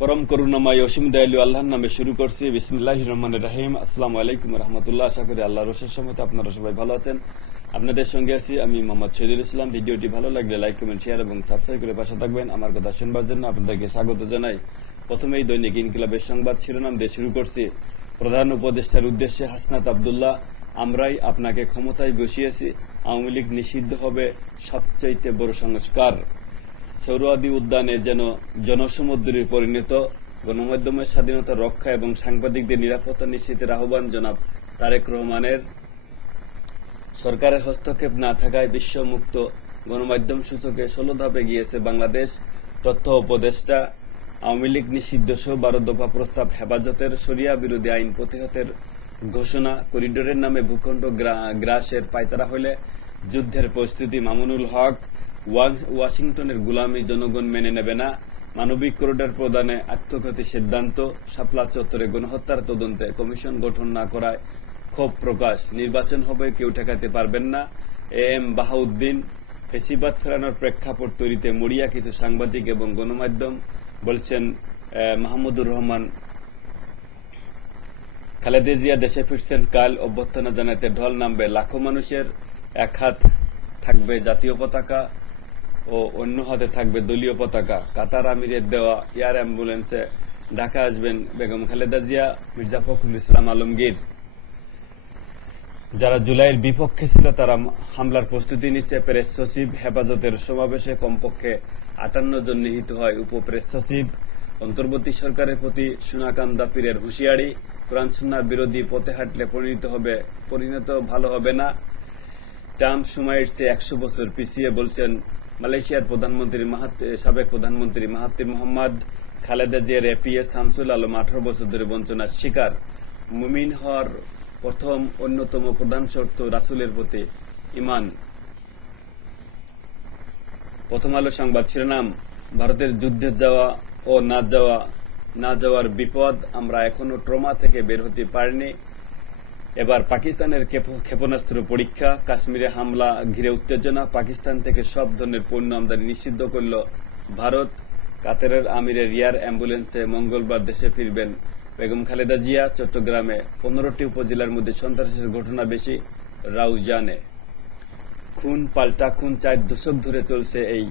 পরম করুণাময় অসীম দয়ালু আল্লাহর নামে শুরু করছি। বিসমিল্লাহ রহমান রাহিম। আসসালামু আলাইকুম রহমতুল্লাহ। আশা করি আল্লাহ রসের সময় আপনারা সবাই ভালো আছেন। আপনাদের সঙ্গে আছি আমি মোহাম্মদ শহীদুল ইসলাম। ভিডিওটি ভালো লাগলে লাইক, কমেন্ট, শেয়ার এবং সাবস্ক্রাইব করে পাশে থাকবেন। আমার কথা শুনবার জন্য আপনাদেরকে স্বাগত জানাই। প্রথমেই দৈনিক ইনকিলাবের সংবাদ শিরোনাম দিয়ে শুরু করছি। প্রধান উপদেষ্টার উদ্দেশ্যে হাসনাত আবদুল্লাহ, আমরাই আপনাকে ক্ষমতায় বসিয়েছি। আওয়ামী লীগ নিষিদ্ধ হবে সবচাইতে বড় সংস্কার। সৌরওয়াদী উদ্যানে যেন জনসমুদ্রে পরিণত, গণমাধ্যমের স্বাধীনতা রক্ষা এবং সাংবাদিকদের নিরাপত্তা নিশ্চিতের আহ্বান জনাব তারেক রহমানের। সরকারের হস্তক্ষেপ না থাকায় বিশ্বমুক্ত গণমাধ্যম সূচকে ষোলো ধাপে গিয়েছে বাংলাদেশ। তথ্য উপদেষ্টা, আওয়ামী লীগ নিষিদ্ধ সহ বারো দফা প্রস্তাব হেফাজতের সরিয়া বিরোধী আইন প্রতিহতের ঘোষণা, করিডোরের নামে ভূখণ্ড গ্রা- গ্রাসের পায়তারা হলে যুদ্ধের পরিস্থিতি মামুনুল হক ওয়াশিংটনের গুলামি জনগণ মেনে নেবে না। মানবিক করিডোর প্রদানে আত্মঘাতী সিদ্ধান্ত, শাপলা চত্বরে গণহত্যার তদন্তে কমিশন গঠন না করায় ক্ষোভ প্রকাশ। নির্বাচন হবে কেউ ঠেকাতে পারবেন না। এ এম বাহাউদ্দিন, ফেসিবাদ ফেরানোর প্রেক্ষাপট তৈরিতে মরিয়া কিছু সাংবাদিক এবং গণমাধ্যম বলছেন মাহমুদুর রহমান, খালেদা জিয়া দেশে ফিরছেন কাল, অভ্যর্থনা জানাতে ঢল নামবে লাখো মানুষের, এক হাত থাকবে জাতীয় পতাকা। ও অন্য হাতে থাকবে দলীয় পতাকা। কাতার আমিরের দেওয়া এয়ার অ্যাম্বুলেন্সে ঢাকা আসবেন বেগম খালেদা জিয়া, মির্জা ফখরুল ইসলাম আলমগীর। যারা জুলাইয়ের বিপক্ষে ছিল, তারা হামলার প্রস্তুতি নিচ্ছে। প্রেস সচিব হেফাজতের সমাবেশে কমপক্ষে আটান্ন জন নিহিত হয় উপ প্রেস সচিব। অন্তর্বর্তী সরকারের প্রতি সুনাকান্দা পীরের হুঁশিয়ারি। কোরআন সুন্নার বিরোধী পথে হাঁটলে পরিণত হবে, পরিণত ভালো হবে না। ট্রাম্প সময়ের চেয়ে একশো বছর পিছিয়ে বলছেন মালয়েশিয়ার প্রধানমন্ত্রী সাবেক প্রধানমন্ত্রী মাহাতির মোহাম্মদ খালেদা জিয়ার এপিএস শামসুল আলম আঠারো বছর ধরে বঞ্চনার শিকার। মুমিন হওয়ার প্রথম অন্যতম প্রধান শর্ত রাসুলের প্রতি ইমান প্রথম আলো সংবাদ শিরোনাম, ভারতের যুদ্ধে যাওয়া ও না যাওয়া না যাওয়ার বিপদ আমরা এখনও ট্রমা থেকে বের হতে পারিনি। এবার পাকিস্তানের ক্ষেপ- ক্ষেপণাস্ত্র পরীক্ষা, কাশ্মীরে হামলা, ঘিরে উত্তেজনা, পাকিস্তান থেকে সব ধরনের পণ্য আমদানি নিষিদ্ধ করল ভারত। কাতারের আমিরের রিয়ার অ্যাম্বুলেন্সে মঙ্গলবার দেশে ফিরবেন বেগম খালেদা জিয়া চট্টগ্রামে। পনেরোটি উপজেলার মধ্যে সন্ত্রাসের ঘটনা বেশি, রাউজানে। খুন, পাল্টা খুন, চার দশক ধরে চলছে এই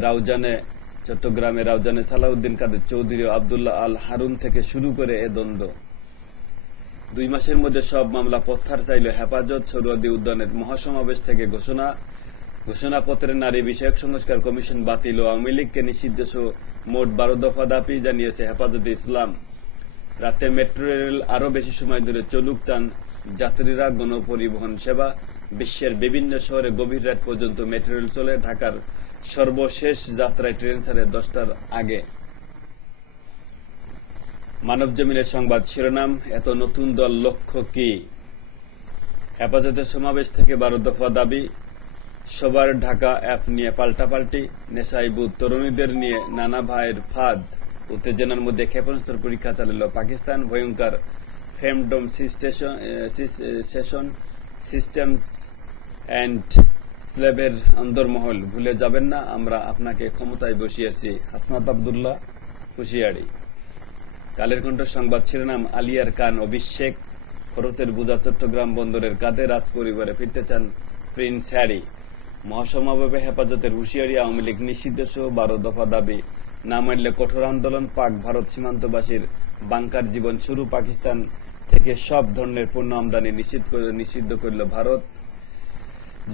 রাউজানে। চট্টগ্রামে রাউজানে সালাউদ্দিন কাদের চৌধুরী আবদুল্লাহ আল হারুন থেকে শুরু করে এ দ্বন্দ্ব। দুই মাসের মধ্যে সব মামলা প্রত্যাহার চাইল হেফাজত সরুয়াদি উদ্যানের মহাসমাবেশ থেকে ঘোষণা। ঘোষণাপত্রে নারী বিষয়ক সংস্কার কমিশন বাতিল ও আওয়ামী লীগকে নিষিদ্ধ মোট বারো দফা দাবি জানিয়েছে হেফাজতে ইসলাম। রাতে মেট্রো রেল আরও বেশি সময় ধরে চলুক চান যাত্রীরা গণপরিবহন সেবা। বিশ্বের বিভিন্ন শহরে গভীর রাত পর্যন্ত মেট্রো রেল চলে ঢাকার সর্বশেষ যাত্রায় ট্রেন ছাড়ে দশটার আগে। মানব জমিনের সংবাদ শিরোনাম, এত নতুন দল লক্ষ্য কি? হেফাজতের সমাবেশ থেকে বারো দফা দাবি, সবার ঢাকা অ্যাপ নিয়ে পাল্টাপাল্টি, নেশায় বুথ তরুণীদের নিয়ে নানা ভাইয়ের ফাঁদ, উত্তেজনার মধ্যে ক্ষেপণাস্ত্র পরীক্ষা চালাল পাকিস্তান, ভয়ঙ্কর ফেমডোম সেশন, সিস্টেমস অ্যান্ড স্ল্যাবের অন্দরমহল, ভুলে যাবেন না, আমরা আপনাকে ক্ষমতায় বসিয়েছি। হাসনাত আবদুল্লাহ, হুশিয়ারি। কালের কণ্ঠ সংবাদ শিরোনাম আলিয়ার কান অভিষেক খরচের বোঝা চট্টগ্রাম বন্দরের কাঁধে রাজ পরিবারে ফিরতে চান প্রিন্স হ্যারি। মহাসমাবেশে হেফাজতের হুঁশিয়ারি আওয়ামী লীগ নিষিদ্ধ সহ বারো দফা দাবি। না মানলে কঠোর আন্দোলন, পাক ভারত সীমান্তবাসীর বাংকার জীবন শুরু পাকিস্তান থেকে সব ধরনের পণ্য আমদানি নিষিদ্ধ নিষিদ্ধ করল ভারত।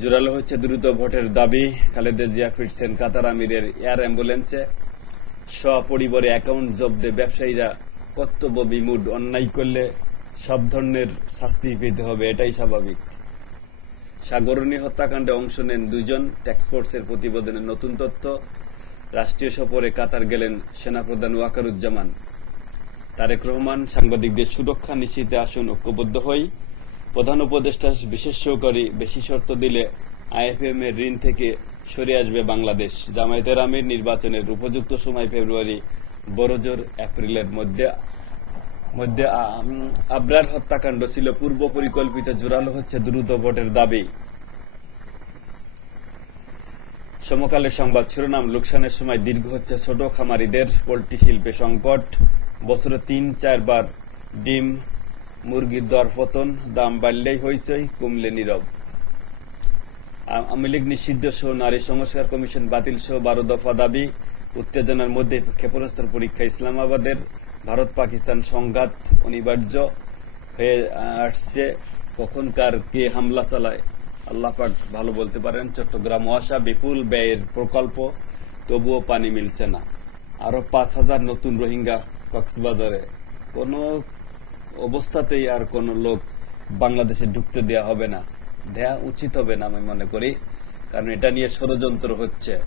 জোরালো হচ্ছে দ্রুত ভোটের দাবি। খালেদা জিয়া ফিরছেন কাতার আমিরের এয়ার অ্যাম্বুলেন্সে। সপরিবারে অ্যাকাউন্ট জব্দে ব্যবসায়ীরা কর্তব্য বিমুড অন্যায় করলে সব ধরনের শাস্তি পেতে হবে, এটাই স্বাভাবিক। সাগরণী হত্যাকাণ্ডে অংশ নেন দুজন ট্যাক্সফোর্সের প্রতিবেদনের নতুন তথ্য। রাষ্ট্রীয় সফরে কাতার গেলেন সেনাপ্রধান ওয়াকারুজ্জামান। তারেক রহমান সাংবাদিকদের সুরক্ষা নিশ্চিতে আসুন, ঐক্যবদ্ধ হই। প্রধান উপদেষ্টা বিশেষ সহকারী বেশি শর্ত দিলে আইএফএম এর ঋণ থেকে সরে আসবে বাংলাদেশ। জামায়াতের আমির নির্বাচনের উপযুক্ত সময় ফেব্রুয়ারি, বড়জোর এপ্রিলের মধ্যে মধ্যে আবরার হত্যাকাণ্ড ছিল পূর্ব পরিকল্পিত, জোরালো হচ্ছে দ্রুত ভোটের দাবি। সমকালের সংবাদ শিরোনাম, লোকসানের সময় দীর্ঘ হচ্ছে ছোট খামারিদের পোলট্রি শিল্পে সংকট। বছরে তিন, চারবার ডিম, মুরগির দর পতন দাম বাড়লেই হইচই, কমলে নীরব। আওয়ামী লীগ নিষিদ্ধ সহ নারী সংস্কার কমিশন বাতিল সহ বারো দফা দাবি। উত্তেজনার মধ্যে ক্ষেপণাস্ত্র পরীক্ষা ইসলামাবাদের। ভারত পাকিস্তান সংঘাত অনিবার্য হয়ে আসছে। কখনকার কে হামলা চালায়? আল্লাহ পাক ভালো বলতে পারেন, চট্টগ্রাম মহাশা বিপুল ব্যয়ের প্রকল্প, তবুও পানি মিলছে না। আরও পাঁচ হাজার নতুন রোহিঙ্গা কক্সবাজারে। কোনো অবস্থাতেই আর কোন লোক বাংলাদেশে ঢুকতে দেয়া হবে না। দেয়া উচিত হবে না আমি মনে করি, কারণ এটা নিয়ে ষড়যন্ত্র হচ্ছে।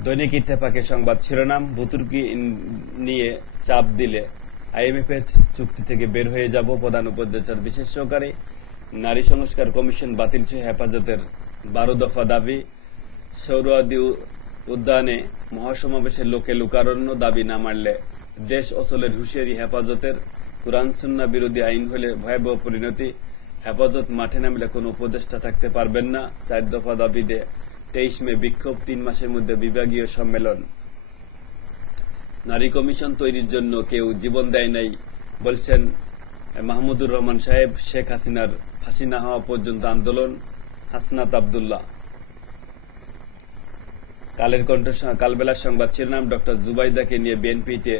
দৈনিক ইত্তেফাকের সংবাদ শিরোনাম, বুতুর্কি নিয়ে চাপ দিলে আইএমএফ এর চুক্তি থেকে বের হয়ে যাব প্রধান উপদেষ্টার বিশেষ সহকারী নারী সংস্কার কমিশন বাতিল হেফাজতের বারো দফা দাবি। সৌরওয়াদী উ- উদ্যানে মহাসমাবেশের লোকে লোকারণ্য দাবি না মানলে দেশ অচলের হুঁশিয়ারি হেফাজতের কোরআন সুন্না বিরোধী আইন হলে ভয়াবহ পরিণতি। হেফাজত মাঠে নামলে কোনো উপদেষ্টা থাকতে পারবেন না। চার দফা দাবিতে তেইশ মে বিক্ষোভ, তিন মাসের মধ্যে বিভাগীয় সম্মেলন। নারী কমিশন তৈরির জন্য কেউ জীবন দেয় নাই, বলছেন মাহমুদুর রহমান সাহেব, শেখ হাসিনার ফাঁসি না হওয়া পর্যন্ত আন্দোলন। হাসনাত আবদুল্লাহ। কালের কণ্ঠ কালবেলার সংবাদ শিরোনাম ডক্টর জুবাইদাকে নিয়ে বিএনপিতে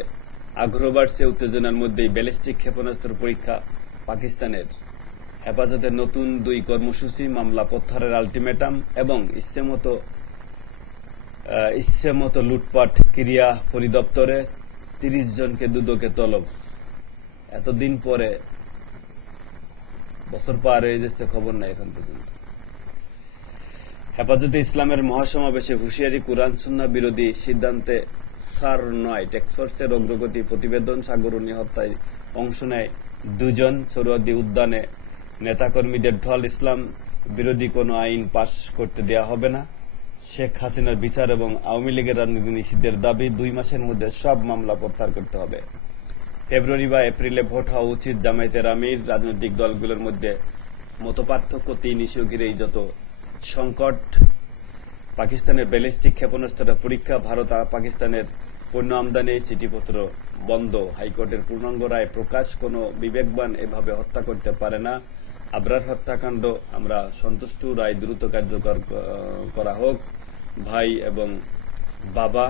আগ্রহ বাড়ছে, উত্তেজনার মধ্যেই ব্যালিস্টিক ক্ষেপণাস্ত্র পরীক্ষা পাকিস্তানের। হেফাজতের নতুন দুই কর্মসূচি, মামলা প্রত্যাহারের আলটিমেটাম এবং ইচ্ছেমতো ইচ্ছেমতো লুটপাট ক্রিয়া পরিদপ্তরে তিরিশ জনকে দুদকে তলব। এতদিন পরে বছর পার হয়ে যাচ্ছে, খবর নাই এখন পর্যন্ত। হেফাজতে ইসলামের মহাসমাবেশে হুঁশিয়ারি, কোরআন সুন্না বিরোধী সিদ্ধান্তে সার নয় টেক্সফোর্সের অগ্রগতি প্রতিবেদন সাগরণী হত্যায় অংশ নেয় দুজন সরুয়াদি উদ্যানে। নেতাকর্মীদের ঢল ইসলাম বিরোধী কোনো আইন পাশ করতে দেয়া হবে না। শেখ হাসিনার বিচার এবং আওয়ামী লীগের রাজনীতি নিষিদ্ধের দাবি দুই মাসের মধ্যে সব মামলা প্রত্যাহার করতে হবে। ফেব্রুয়ারি বা এপ্রিলে ভোট হওয়া উচিত জামায়াতের আমির, রাজনৈতিক দলগুলোর মধ্যে মতপার্থক্য তিন ইস্যু ঘিরেই যত সংকট পাকিস্তানের ব্যালিস্টিক ক্ষেপণাস্ত্র পরীক্ষা ভারত পাকিস্তানের পণ্য আমদানি চিঠিপত্র বন্ধ। হাইকোর্টের পূর্ণাঙ্গ রায় প্রকাশ, কোনো বিবেকবান এভাবে হত্যা করতে পারে না। আবরার হত্যাকাণ্ড, আমরা সন্তুষ্ট, রায় দ্রুত কার্যকর করা হোক। ভাই এবং বাবা,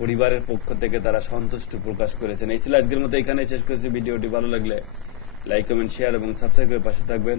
পরিবারের পক্ষ থেকে তারা সন্তুষ্ট প্রকাশ করেছেন। এই ছিল আজকের মতো এখানে শেষ করেছি। ভিডিওটি ভালো লাগলে লাইক কমেন্ট শেয়ার এবং সাবস্ক্রাইব করে পাশে থাকবেন।